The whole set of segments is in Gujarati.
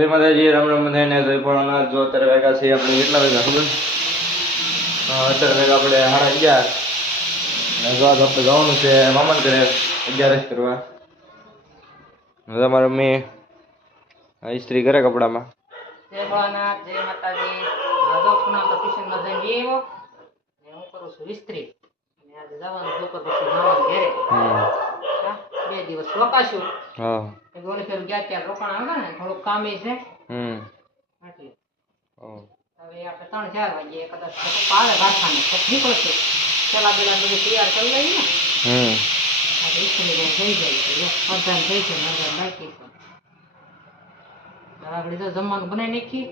જય માતાજી રામ રામ બધાને જય પણ જો અત્યારે ભેગા છે આપણે કેટલા વાગ્યા ખબર? અત્યારે ભેગા આપણે સાડા અગિયાર. ને જો આજ આપણે જવાનું છે મામાને ઘરે જ કરવા. તમારા મમ્મી ઇસ્ત્રી કરે કપડામાં. જય ભોળાનાથ જય માતાજી. આજો પુના ટ્યુશનમાં જઈને આવ્યો. હું કરું છું ઇસ્ત્રી. અને આજે જવાનું બપોર પછી જવાનું ઘેરે. હમ. હા, બે દિવસ રોકાશું. હા. એક ઓલી ફેર ગયા ત્યાં રોકાણ આવ્યા ને થોડુંક કામ ય છે. હમ. એટલે ઓ. હવે આપણે ત્રણ ચાર વાગ્યે કદાચ પાડે બારખાને તો નીકળશે. પેલા પેલા બધું તૈયાર કરી લઈએ ને. હમ. આપણે ઇસ્ત્રી તો થઈ જાય છે જો અડધાને થઈ છે ને અડધાને બાકી છે. હવે આપણે જો જમવાનું બનાવી નાખી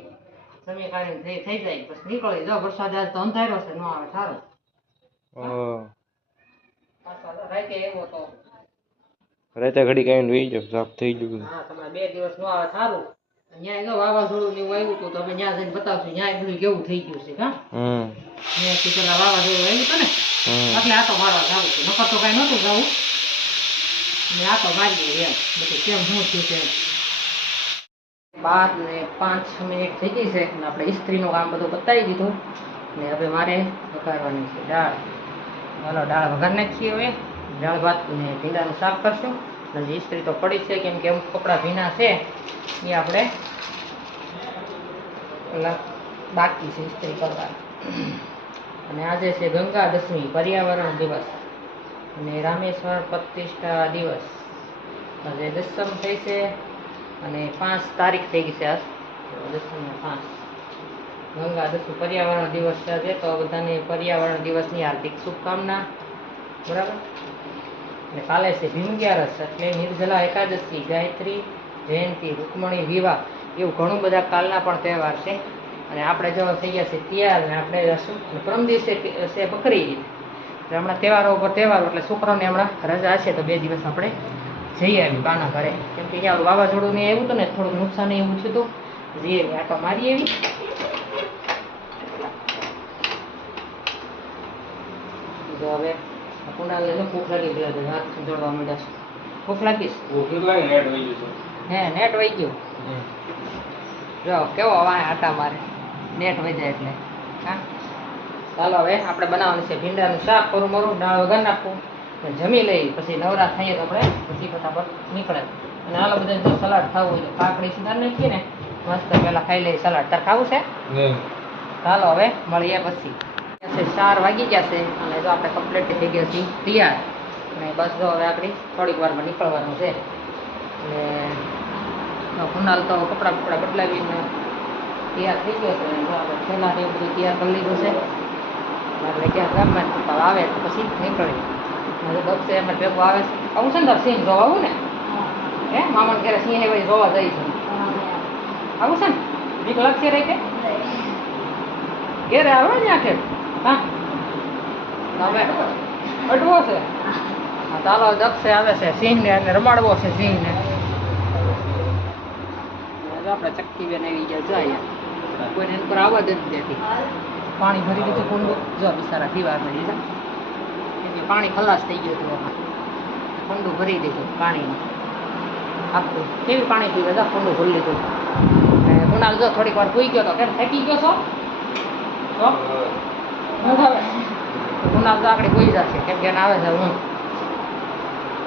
જમી કાઢીને થઈ થઈ જાય. પછી નીકળી જો વરસાદ આજ તો અંધાર્યો છે ન આવે સારું. ઓ. પાછો રાતે એવો તો રાતે ઘડી કાંઈ વહી જાવ સાફ થઈ ગયું હા તમારે બે દિવસ નો આવે સારું. ન્યાય જો વાવાઝોડું ને એવું આવ્યું હતું તો અમે ન્યા જઈને બતાવશું ન્યાય બધું કેવું થઈ ગયું છે હા? હમ. વાવાઝોડું આવ્યું હતું ને હમ. આ તો મારવા જવું છે. નકર તો કાંઈ નહોતું જવું. ને તો મારીએ એમ. બધું કેમ થયું છે બાર ને પાંચ મિનિટ થઈ ગઈ છે અને આપણે ઇસ્ત્રીનું કામ બધું બતાવી દીધું. ને હવે મારે વઘારવાની છે દાળ. ચાલો દાળ વઘાર નાખીએ હવે. દાળ ભાત ને ભીંડાનું શાક કરશું. હજી ઇસ્ત્રી તો પડી છે, કેમ કે અમુક કપડાં ભીના છે. એ આપણે બાકી છે ઇસ્ત્રી કરવા અને આજે છે ગંગા દશમી પર્યાવરણ દિવસ. અને રામેશ્વર પ્રતિષ્ઠા દિવસ. આજે દસમ થઈ છે અને પાંચ તારીખ થઈ ગઈ છે આજ. દસમ પાંચ. ગંગા દસમી પર્યાવરણ દિવસ છે તો બધાને પર્યાવરણ દિવસની હાર્દિક શુભકામના. બરાબર? અને કાલે છે હિમગ્યારસ એટલે નિર્જલા એકાદશી, ગાયત્રી જયંતિ, રૂકમણી, વિવાહ એવું ઘણું બધા કાલના પણ તહેવાર છે. અને આપણે જો થઈ ગયા છે તૈયાર ને આપણે અને પરમ દિવસે બકરી એટલે હમણાં તહેવારો ઉપર તહેવારો એટલે છોકરાઓને હમણાં રજા છે તો બે દિવસ આપણે જઈ આવી કાના ઘરે. કેમ કે અહીંયા વાવાઝોડું ને આવ્યું હતું ને થોડુંક નુકસાન એવું થયું હતું. જઈએ આટો મારી એવી. હવે કુંડાલ લઈને ભૂખ લાગી ગયો હતી હાથ જોડવા માંડ્યા છે. ભૂખ લાગીશ લાગે નેટ વહી ગયું હે નેટ વહી ગયું? જો કેવો વાય આટા મારે? નેટ વહી જાય એટલે. હા? ચાલો હવે આપણે બનાવવાનું છે ભીંડાનું શાક કરું મરું દાળ વગર નાખવું જમી લઈ પછી નવરા થઈએ તો આપણે પછી ફટાફટ નીકળે. અને આલો બધા જો સલાડ ખાવું હોય તો કાકડી સુધાર નાખીએ ને મસ્ત પહેલાં ખાઈ લઈએ સલાડ. તાર ખાવું છે? ચાલો હવે મળીએ પછી. છે ચાર વાગી ગયા છે અને જો આપણે કમ્પ્લીટ થઈ ગયા છીએ તૈયાર. અને બસ જો હવે આપણી થોડીક વારમાં નીકળવાનું છે. એટલે જો કુનાલ તો કપડાં બપડા બદલાવીને તૈયાર થઈ ગયો છે. અને જો આપણે પહેલાં એવું બધું તૈયાર કરી લીધું છે. એટલે ક્યાં ગામમાં જ પપ્પા આવે તો પછી નીકળી. હવે બસ એમ જ ભેગું આવે છે. આવું છે ને તાર સિંહ જોવા આવું ને? હે મામાને ઘરે સિંહને પછી જોવા જઈ છે. આવું છે ને? બીક લાગશે રહી કે? ઘેરે આવે ને આખે? અટવો છે? ચાલો દક્ષે આવે છે સિંહને અને રમાડવો છે હવે આપણે ચક્કી બેન આવી ગયા જાય કોઈને એની પર આવવા જ નથી પાણી ભરી દીધું કુંડું. જો બિચારા પીવા મળી જા કે પાણી ખલાસ થઈ ગયું હતું એમાં કુંડું ભરી દીધું પાણીનું આખું. કેવી પાણી પીવે? જા કુંડું ભરી લીધું. કુણાલ જો થોડીક વાર પૂઈ ગયો તો કેમ થાકી ગયો છો? તો હવે કુણાલ તો આગળ પૂઈ જશે કેમ કે આવે છે ઊંઘ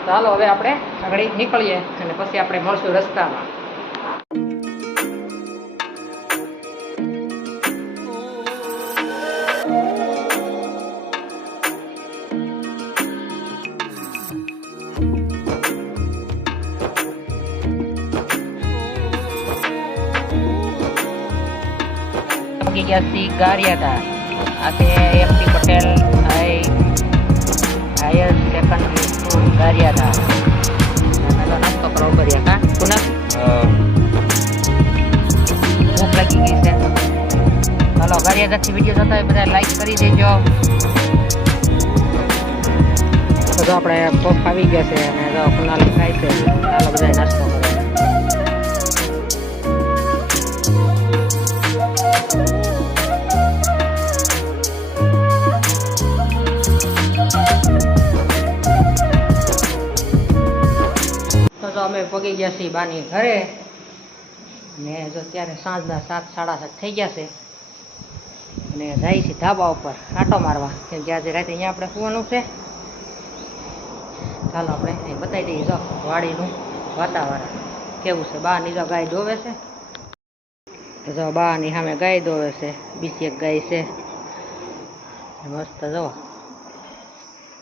ચાલો, હવે આપણે આગળ નીકળીએ અને પછી આપણે મળશું રસ્તામાં. ગયા ગારિયાધાર. આ છે MT Patel high higher secondary school અમે તો નાસ્તો કરવા કર્યા કા કુના ભૂખ લાગી ગઈ છે. ચાલો ગારિયાધારથી વીડિયો જોતા હોય બધા લાઈક કરી દેજો. તો આપણે પગ આવી ગયા છે અને જો કુનાલ ખાય છે ચાલો બધા નાસ્તો કરો. તો પગી ગયા છીએ બાની ઘરે. ને જો ત્યારે સાંજના સાત, સાડા સાત થઈ ગયા છે. અને જાય છે ધાબા ઉપર આટો મારવા, કેમ કે આજે રાતે અહીંયા આપણે સુવાનું છે. ચાલો આપણે બતાવી દઈએ, જો વાડીનું વાતાવરણ કેવું છે. બા નીચો ગાય દોવે છે. જો ની સામે ગાય દોવે છે. બીજી એક ગાય છે. મસ્ત જો.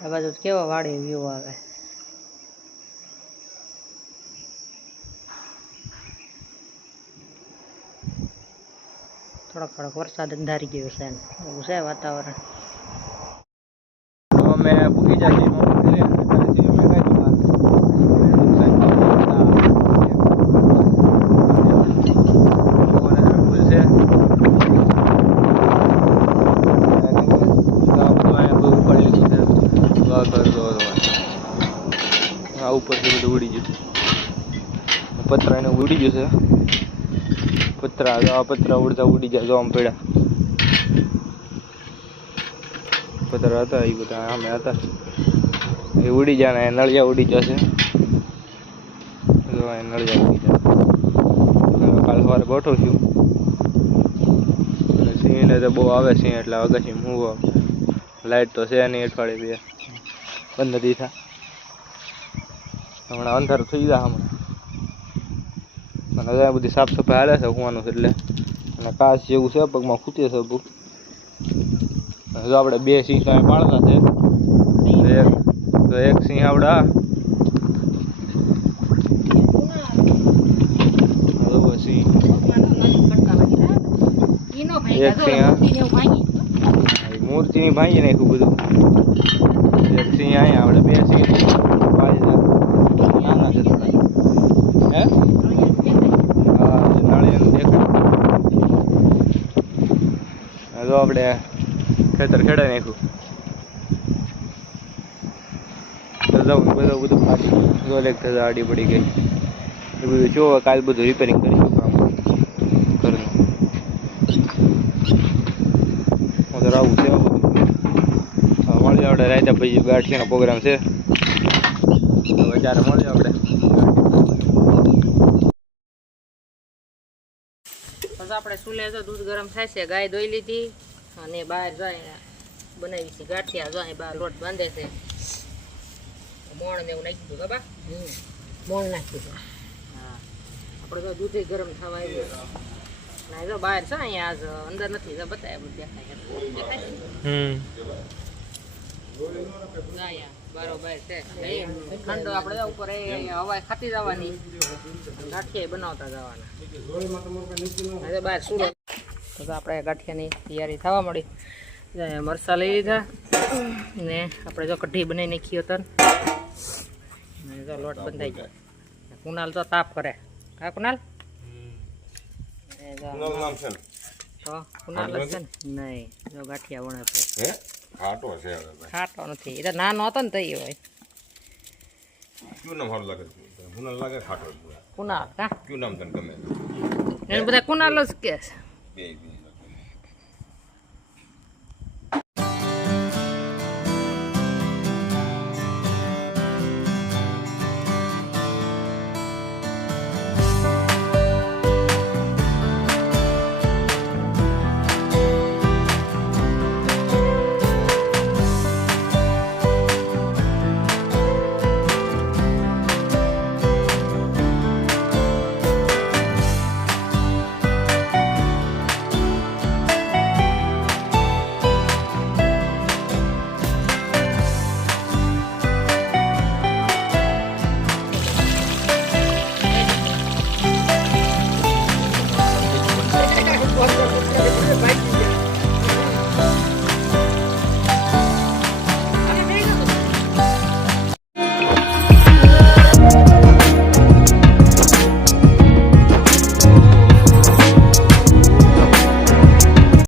આ બાજુ કેવો વાડી વ્યૂ આવે. થોડોક થોડોક વરસાદ અંધારી ગયો છે ને એવું છે વાતાવરણ. તો અમે પૂકી જઈએ આ ઉપરથી બધું ઉડી ગયું. પતરા એને ઉડી ગયું છે. પતરા જો આ પતરા ઉડતા ઉડી જાય જો આમ પડ્યા. પતરા હતા એ બધા આમે હતા. એ ઉડી જાય ને નળિયા ઉડી જશે. જો નળિયા ઉડી જાય. કાલ સવારે બેઠો છું. સિંહને તો બહુ આવે સિંહ, એટલે અગાસી હું લાઈટ તો છે નહીં અઠવાડિયે બે. બંધ નથી થા. હમણાં અંધારું થઈ જાય હમણાં. અને હવે બધી સાફ સફાઈ હાલે છે હોવાનું છે એટલે. અને કાચ જેવું છે, પગમાં ખૂટે છે બહુ જો આપણે બે સિંહ તો પાળતા છે. એક તો એક સિંહ આપણે આ આ સિંહ. એક સિંહ મૂર્તિ મૂર્તિની ભાંગી નાખ્યું બધું. એક સિંહ અહીંયા, આપણે બે સિંહ. નાના છે. થોડા હે? જો આપણે ખેતર ખેડાઈ નાખ્યું. તો જાઉં બધું બધું પડી ગઈ. એ બધું જો કાલ બધું રિપેરિંગ કરીશું કામ. હું તો રાવું છે મળીએ આપણે રાયતા પછી ગાંઠિયાનો પ્રોગ્રામ છે. હવે અત્યારે મળીએ આપણે પછી આપણે સુલે છે દૂધ ગરમ થાય છે ગાય ધોઈ લીધી અને બહાર જાય બનાવી છે ગાંઠિયા જાય બહાર લોટ બાંધે છે. મોણ ને એવું નાખી દીધું બાબા હમ મોણ નાખી દીધું. હા. આપણે તો દૂધે ગરમ થવા આવ્યું. ના જો બહાર છે અહીંયા આજ અંદર નથી જો બતાવ્યા બધું દેખાય છે. દેખાય બરોબર છે. ઠંડો આપણે ઉપર એ હવા ખાતી જવાની. ગાંઠિયા બનાવતા જવાના. હવે બહાર તો આપણે ગાંઠિયાની તૈયારી થવા મળી. મરસા લઈ લીધા. ને આપણે જો કઢી બનાવી નાખી હતો ને જો લોટ બંધાઈ ગયો. કુનાલ તો તાપ કરે. હા કુનાલ તો કુનાલ જ છે ને. નહીં જો ગાંઠિયા વણે છે. ખાટો છે હવે ભાઈ ખાટો નથી એ તો નાનો હતો ને તઈ હોય કયું નામ સારું લાગે છે મને લાગે ખાટો જ. કુનાલ હા કયું નામ તને ગમે એને બધા કુનાલ જ કે છે બે બે